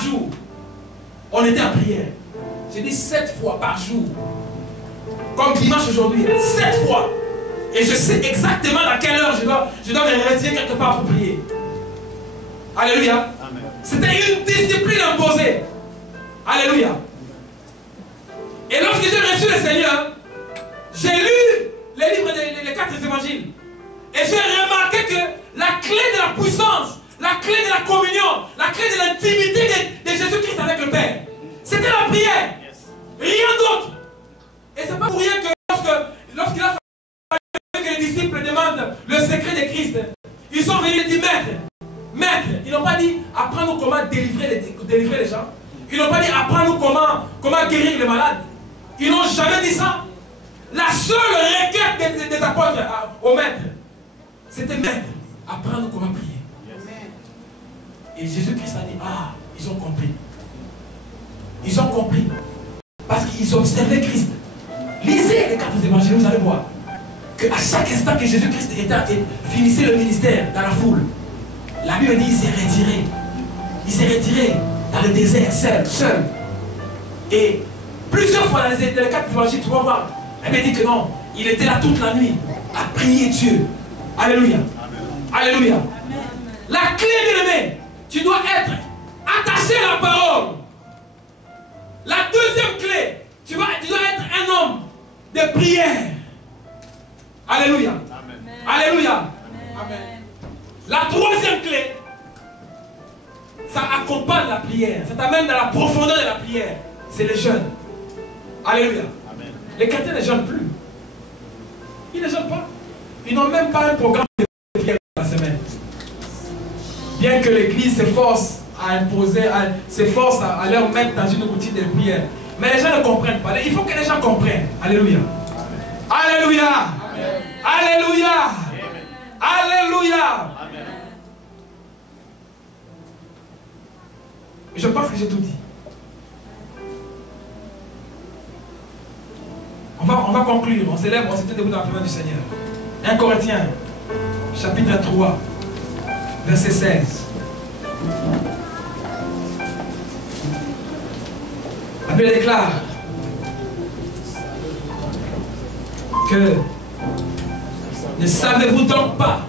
jour, on était en prière. J'ai dit 7 fois par jour. Comme dimanche aujourd'hui, 7 fois. Et je sais exactement à quelle heure je dois me retirer quelque part pour prier. Alléluia. C'était une discipline imposée. Alléluia. Et lorsque j'ai reçu le Seigneur, j'ai lu les livres des 4 évangiles. Et j'ai remarqué que la clé de la puissance, la clé de la communion, la clé de l'intimité de Jésus-Christ avec le Père, c'était la prière. Rien d'autre. Et c'est pas pour rien que lorsqu'il a fallu que les disciples demandent le secret de Christ, ils sont venus et disent Maître, ils n'ont pas dit apprends-nous comment délivrer les gens. Ils n'ont pas dit apprends-nous comment guérir les malades. Ils n'ont jamais dit ça. La seule requête des apôtres au maître, c'était Maître, apprends-nous comment prier. Et Jésus-Christ a dit ils ont compris. Ils ont compris. Parce qu'ils observaient Christ. Lisez les 4 évangiles, vous allez voir qu'à chaque instant que Jésus-Christ finissait le ministère dans la foule, la Bible dit qu'il s'est retiré. Il s'est retiré dans le désert, seul. Et plusieurs fois dans les 4 évangiles, tu vas voir, elle me dit que non, il était là toute la nuit à prier Dieu. Alléluia. Alléluia. La clé de l'aimer, tu dois être attaché à la parole. La deuxième clé, tu dois être un homme de prière. Alléluia. Amen. Alléluia. Amen. La troisième clé, ça accompagne la prière. Ça t'amène dans la profondeur de la prière. C'est le jeûne. Alléluia. Amen. Les chrétiens ne jeûnent plus. Ils ne jeûnent pas. Ils n'ont même pas un programme de prière la semaine. Bien que l'Église s'efforce à imposer, s'efforce à leur mettre dans une routine de prière. Mais les gens ne comprennent pas. Il faut que les gens comprennent. Alléluia. Amen. Alléluia. Amen. Alléluia. Amen. Alléluia. Amen. Je pense que j'ai tout dit. On va conclure. On s'élève, on se tient debout dans la présence du Seigneur. 1 Corinthiens, chapitre 3, verset 16. La Bible déclare que ne savez-vous donc pas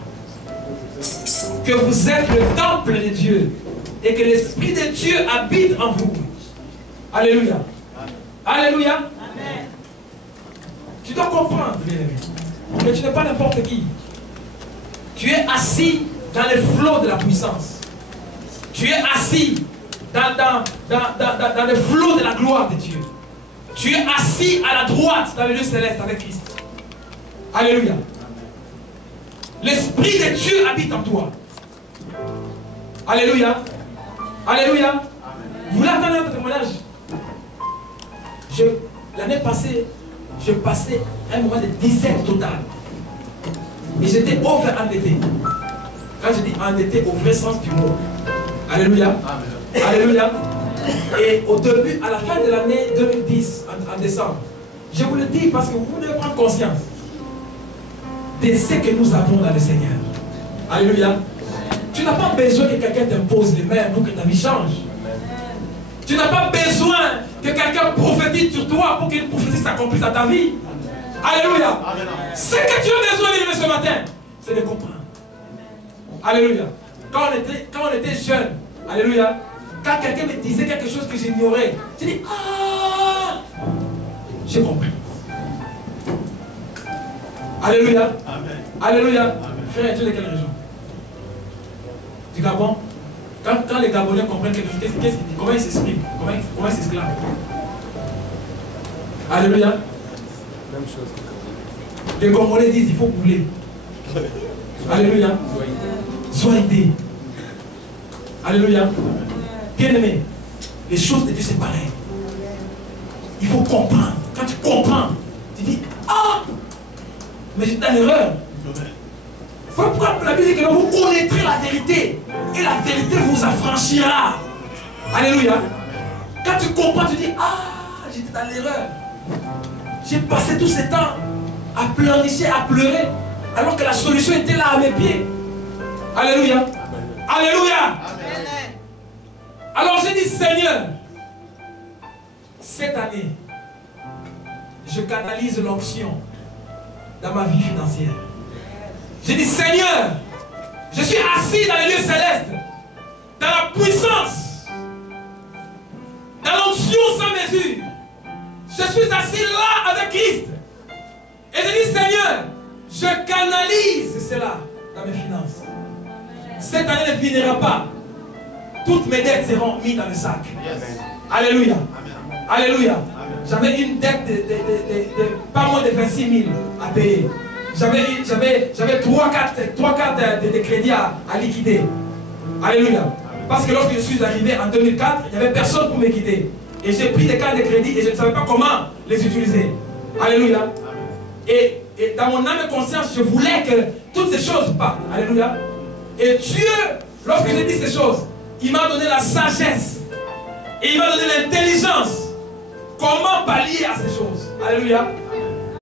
que vous êtes le temple de Dieu et que l'Esprit de Dieu habite en vous. Alléluia. Alléluia. Amen. Tu dois comprendre, bien-aimé, que tu n'es pas n'importe qui. Tu es assis dans le flot de la puissance. Tu es assis dans le flot de la gloire de Dieu. Tu es assis à la droite dans le lieu céleste avec Christ. Alléluia. L'Esprit de Dieu habite en toi. Alléluia. Alléluia. Vous voulez entendre notre témoignage? L'année passée, je passais un moment de disette totale. Et j'étais over-endetté. Quand je dis endetté au vrai sens du mot. Alléluia. Amen. Alléluia. Et au début, à la fin de l'année 2010, en décembre, je vous le dis parce que vous devez prendre conscience de ce que nous avons dans le Seigneur. Alléluia. Tu n'as pas besoin que quelqu'un t'impose les mains pour que ta vie change. Tu n'as pas besoin que quelqu'un prophétise sur toi pour qu'une prophétie s'accomplisse dans ta vie. Alléluia. Ce que tu as besoin de ce matin, c'est de comprendre. Alléluia. Quand on était jeune, alléluia, quand quelqu'un me disait quelque chose que j'ignorais, je dis j'ai compris. Alléluia. Amen. Alléluia. Amen. Frère, tu es de quelle région? Du Gabon. Quand les Gabonais comprennent quelque chose, qu'est-ce qu'ils disent? Comment ils s'expriment? Comment ils s'exclament? Alléluia. Même chose. Les Congolais disent il faut bouler. Alléluia. Sois aidé. Alléluia. Bien-aimé, les choses de Dieu c'est pareil. Il faut comprendre. Quand tu comprends, tu dis mais j'étais dans l'erreur. Pourquoi la Bible dit que vous connaîtrez la vérité et la vérité vous affranchira. Alléluia. Quand tu comprends, tu dis j'étais dans l'erreur. J'ai passé tout ce temps à pleurnicher, à pleurer, alors que la solution était là à mes pieds. Alléluia. Alléluia. Amen. Alors j'ai dit, Seigneur, cette année, je canalise l'onction dans ma vie financière. J'ai dit, Seigneur, je suis assis dans les lieux célestes, dans la puissance, dans l'onction sans mesure. Je suis assis là avec Christ. Et je dis, Seigneur, je canalise cela dans mes finances. Cette année ne finira pas. Toutes mes dettes seront mises dans le sac. Yes. Alléluia. Amen. Alléluia. J'avais une dette de pas moins de 26 000 à payer. J'avais 3 cartes de crédit à liquider. Alléluia. Parce que lorsque je suis arrivé en 2004, il n'y avait personne pour me quitter. Et j'ai pris des cartes de crédit et je ne savais pas comment les utiliser. Alléluia. Et dans mon âme et conscience, je voulais que toutes ces choses partent. Alléluia. Et Dieu, lorsque j'ai dit ces choses, il m'a donné la sagesse. Et il m'a donné l'intelligence. Comment pallier à ces choses. Alléluia.